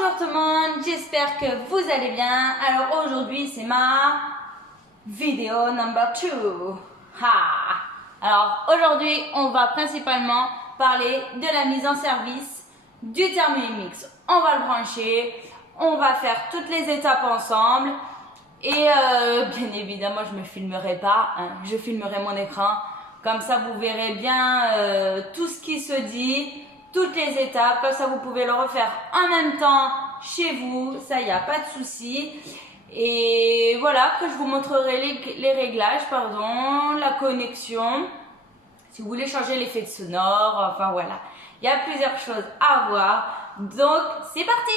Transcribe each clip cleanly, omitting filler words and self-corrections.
Bonjour tout le monde, j'espère que vous allez bien. Alors aujourd'hui c'est ma vidéo number 2. Alors aujourd'hui on va principalement parler de la mise en service du Thermomix. On va le brancher, on va faire toutes les étapes ensemble. Et bien évidemment je me filmerai pas, hein. Je filmerai mon écran. Comme ça vous verrez bien tout ce qui se dit, toutes les étapes. Comme ça vous pouvez le refaire en même temps chez vous, ça y a pas de souci. Et voilà, après je vous montrerai les réglages, pardon, la connexion. Si vous voulez changer l'effet sonore, enfin voilà. Il y a plusieurs choses à voir. Donc c'est parti!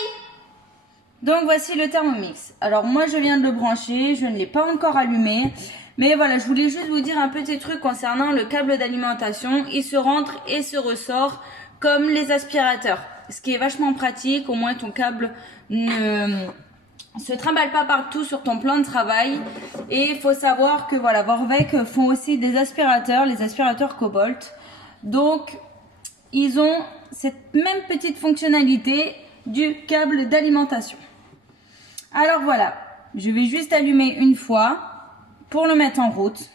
Donc voici le Thermomix. Alors moi je viens de le brancher, je ne l'ai pas encore allumé. Mais voilà, je voulais juste vous dire un petit truc concernant le câble d'alimentation. Il se rentre et se ressort comme les aspirateurs. Ce qui est vachement pratique, au moins ton câble ne se trimballe pas partout sur ton plan de travail. Et il faut savoir que voilà, Vorwerk font aussi des aspirateurs, les aspirateurs Cobalt. Donc ils ont cette même petite fonctionnalité du câble d'alimentation. Alors voilà, je vais juste allumer une fois pour le mettre en route.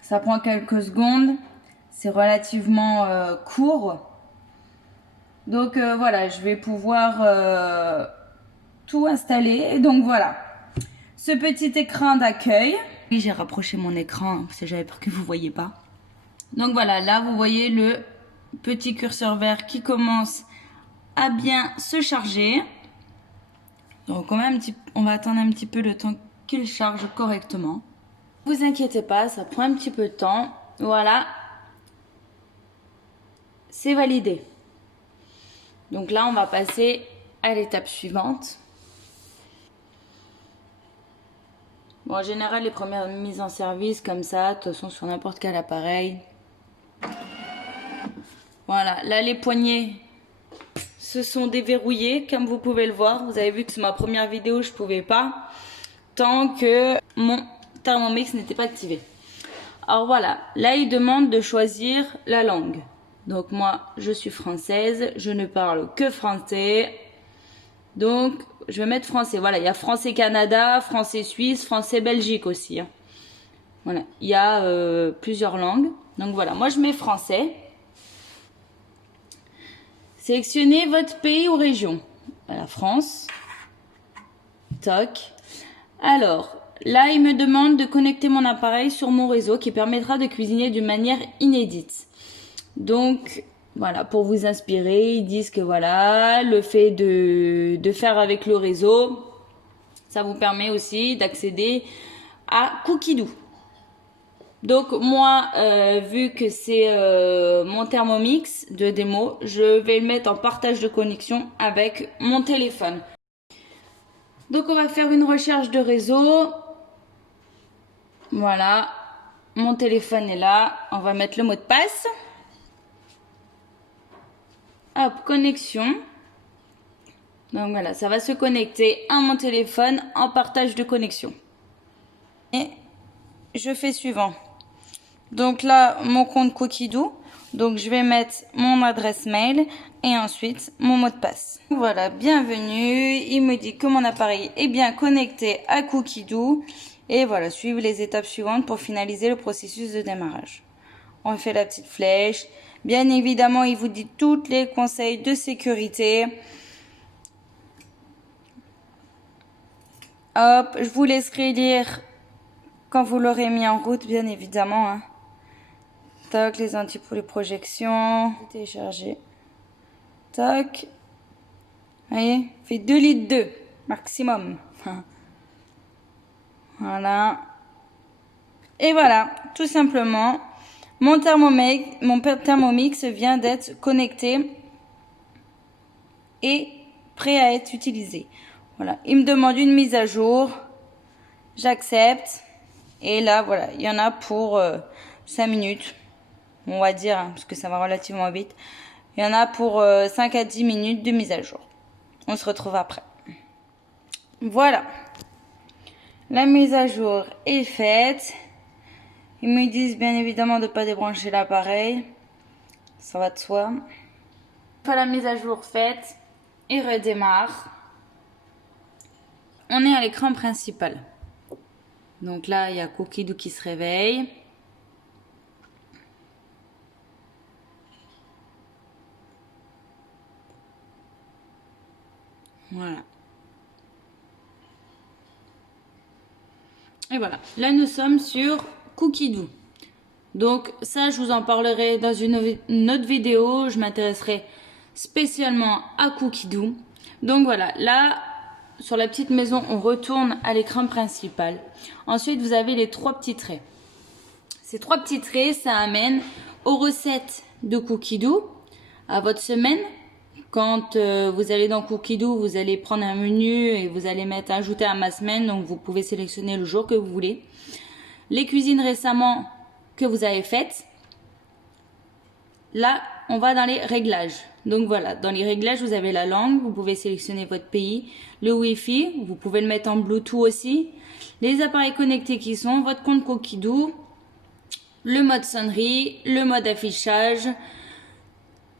Ça prend quelques secondes, c'est relativement court. Donc voilà, je vais pouvoir tout installer. Et donc voilà, ce petit écran d'accueil. Oui, j'ai rapproché mon écran parce que j'avais peur que vous ne voyiez pas. Donc voilà, là vous voyez le petit curseur vert qui commence à bien se charger. Donc on va attendre un petit peu le temps qu'il charge correctement. Ne vous inquiétez pas, ça prend un petit peu de temps. Voilà, c'est validé. Donc là, on va passer à l'étape suivante. Bon, en général, les premières mises en service comme ça, de toute façon sur n'importe quel appareil. Voilà, là les poignées se sont déverrouillés, comme vous pouvez le voir. Vous avez vu que c'est ma première vidéo, je pouvais pas, tant que mon Thermomix n'était pas activé. Alors voilà, là il demande de choisir la langue. Donc moi, je suis française, je ne parle que français. Donc je vais mettre français. Voilà, il y a français Canada, français Suisse, français Belgique aussi. Hein. Voilà, il y a plusieurs langues. Donc voilà, moi je mets français. Sélectionnez votre pays ou région. La France. Toc. Alors, là, il me demande de connecter mon appareil sur mon réseau qui permettra de cuisiner d'une manière inédite. Donc, voilà, pour vous inspirer, ils disent que voilà, le fait de faire avec le réseau, ça vous permet aussi d'accéder à Cookidoo. Donc moi, vu que c'est mon Thermomix de démo, je vais le mettre en partage de connexion avec mon téléphone. Donc on va faire une recherche de réseau. Voilà, mon téléphone est là. On va mettre le mot de passe. Hop, connexion. Donc voilà, ça va se connecter à mon téléphone en partage de connexion. Et je fais suivant. Donc là, mon compte Cookidoo. Donc je vais mettre mon adresse mail et ensuite mon mot de passe. Voilà, bienvenue. Il me dit que mon appareil est bien connecté à Cookidoo. Et voilà, suivez les étapes suivantes pour finaliser le processus de démarrage. On fait la petite flèche. Bien évidemment, il vous dit tous les conseils de sécurité. Hop, je vous laisserai lire quand vous l'aurez mis en route, bien évidemment. Hein. Toc, les anti pour les projections. Télécharger. Toc. Vous voyez, fait 2 litres 2 maximum. Voilà. Et voilà, tout simplement, mon Thermomix vient d'être connecté et prêt à être utilisé. Voilà, il me demande une mise à jour. J'accepte. Et là, voilà, il y en a pour 5 minutes. On va dire, hein, parce que ça va relativement vite. Il y en a pour 5 à 10 minutes de mise à jour. On se retrouve après. Voilà. La mise à jour est faite. Ils me disent bien évidemment de ne pas débrancher l'appareil. Ça va de soi. Une fois la mise à jour faite, et redémarre. On est à l'écran principal. Donc là, il y a Cookidoo qui se réveille. Voilà. Et voilà. Là, nous sommes sur Cookidoo. Donc ça, je vous en parlerai dans une autre vidéo. Je m'intéresserai spécialement à Cookidoo. Donc voilà, là, sur la petite maison, on retourne à l'écran principal. Ensuite, vous avez les 3 petits traits. Ces 3 petits traits, ça amène aux recettes de Cookidoo, à votre semaine. Quand vous allez dans Cookidoo, vous allez prendre un menu et vous allez mettre ajouter à ma semaine. Donc vous pouvez sélectionner le jour que vous voulez. Les cuisines récemment que vous avez faites. Là, on va dans les réglages. Donc voilà, dans les réglages, vous avez la langue. Vous pouvez sélectionner votre pays. Le Wi-Fi, vous pouvez le mettre en Bluetooth aussi. Les appareils connectés qui sont, votre compte Cookidoo. Le mode sonnerie, le mode affichage,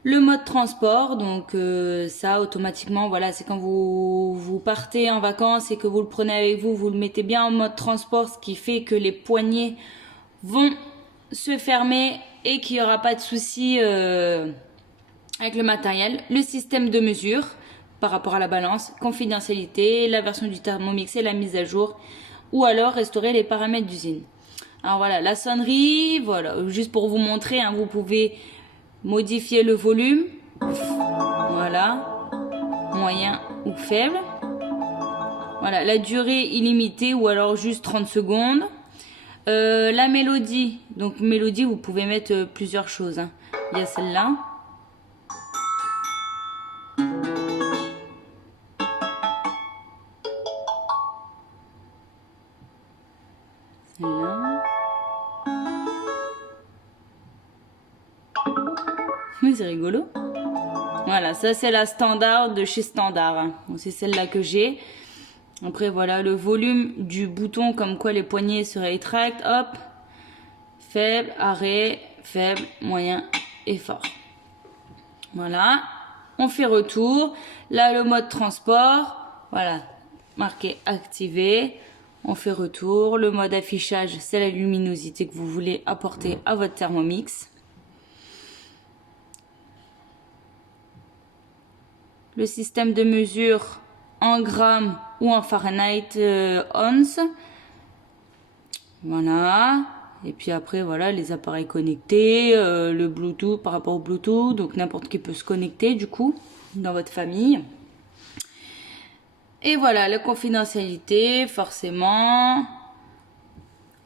le mode transport. Donc ça, automatiquement, voilà, c'est quand vous partez en vacances et que vous le prenez avec vous, vous le mettez bien en mode transport, ce qui fait que les poignées vont se fermer et qu'il n'y aura pas de souci avec le matériel. Le système de mesure par rapport à la balance, confidentialité, la version du Thermomix et la mise à jour, ou alors restaurer les paramètres d'usine. Alors voilà, la sonnerie, voilà, juste pour vous montrer, hein, vous pouvez modifier le volume, voilà, moyen ou faible. Voilà, la durée illimitée ou alors juste 30 secondes. La mélodie, donc mélodie, vous pouvez mettre plusieurs choses. Hein. Il y a celle-là. Celle-là. Oui, c'est rigolo. Voilà, ça c'est la standard de chez Standard. Hein. Bon, c'est celle-là que j'ai. Après, voilà, le volume du bouton, comme quoi les poignées se rétractent. Hop. Faible, arrêt, faible, moyen et fort. Voilà. On fait retour. Là, le mode transport. Voilà. Marqué activé. On fait retour. Le mode affichage, c'est la luminosité que vous voulez apporter à votre Thermomix. Le système de mesure en grammes ou en Fahrenheit ons. Voilà. Et puis après, voilà, les appareils connectés, le Bluetooth par rapport au Bluetooth. Donc n'importe qui peut se connecter du coup dans votre famille. Et voilà, la confidentialité, forcément.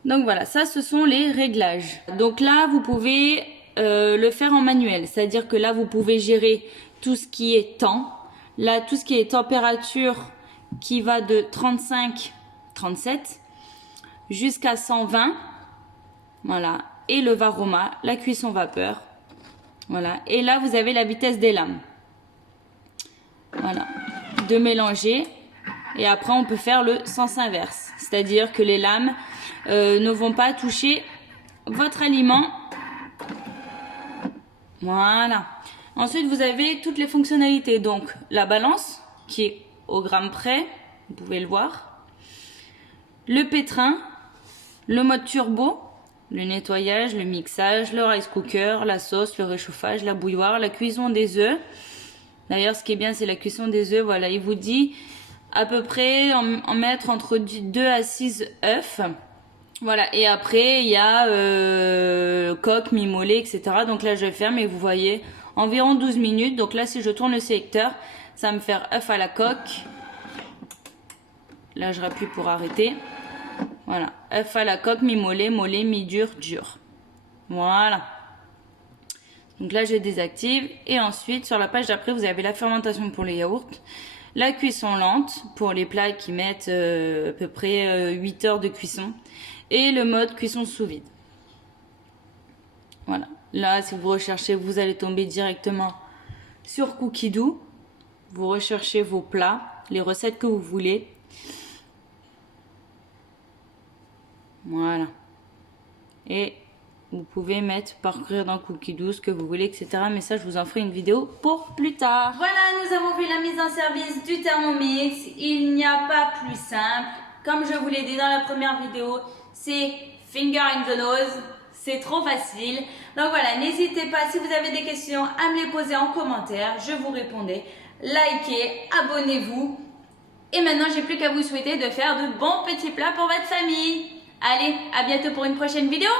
Donc voilà, ça ce sont les réglages. Donc là, vous pouvez le faire en manuel. C'est-à-dire que là, vous pouvez gérer tout ce qui est temps. Là, tout ce qui est température qui va de 35, 37 jusqu'à 120. Voilà. Et le varoma, la cuisson vapeur. Voilà. Et là, vous avez la vitesse des lames. Voilà. De mélanger. Et après, on peut faire le sens inverse. C'est-à-dire que les lames ne vont pas toucher votre aliment. Voilà. Ensuite, vous avez toutes les fonctionnalités. Donc, la balance, qui est au gramme près. Vous pouvez le voir. Le pétrin. Le mode turbo. Le nettoyage, le mixage, le rice cooker, la sauce, le réchauffage, la bouilloire, la cuisson des œufs. D'ailleurs, ce qui est bien, c'est la cuisson des œufs. Voilà, il vous dit à peu près en mettre entre 2 à 6 œufs. Voilà, et après, il y a coque, mi-mollet, etc. Donc là, je ferme et vous voyez environ 12 minutes. Donc là, si je tourne le sélecteur, ça va me faire œuf à la coque. Là, je rappuie pour arrêter. Voilà, œuf à la coque, mi-mollet, mollet, mi-dur, dur. Voilà. Donc là, je désactive. Et ensuite, sur la page d'après, vous avez la fermentation pour les yaourts. La cuisson lente pour les plats qui mettent à peu près 8 heures de cuisson. Et le mode cuisson sous vide. Voilà. Là, si vous recherchez, vous allez tomber directement sur Cookidoo. Vous recherchez vos plats, les recettes que vous voulez. Voilà. Et Vous pouvez mettre, parcourir dans Cookie Dough ce que vous voulez, etc. Mais ça, je vous en ferai une vidéo pour plus tard. Voilà, nous avons fait la mise en service du Thermomix. Il n'y a pas plus simple. Comme je vous l'ai dit dans la première vidéo, c'est finger in the nose. C'est trop facile. Donc voilà, n'hésitez pas, si vous avez des questions, à me les poser en commentaire. Je vous répondrai. Likez, abonnez-vous. Et maintenant, j'ai plus qu'à vous souhaiter de faire de bons petits plats pour votre famille. Allez, à bientôt pour une prochaine vidéo.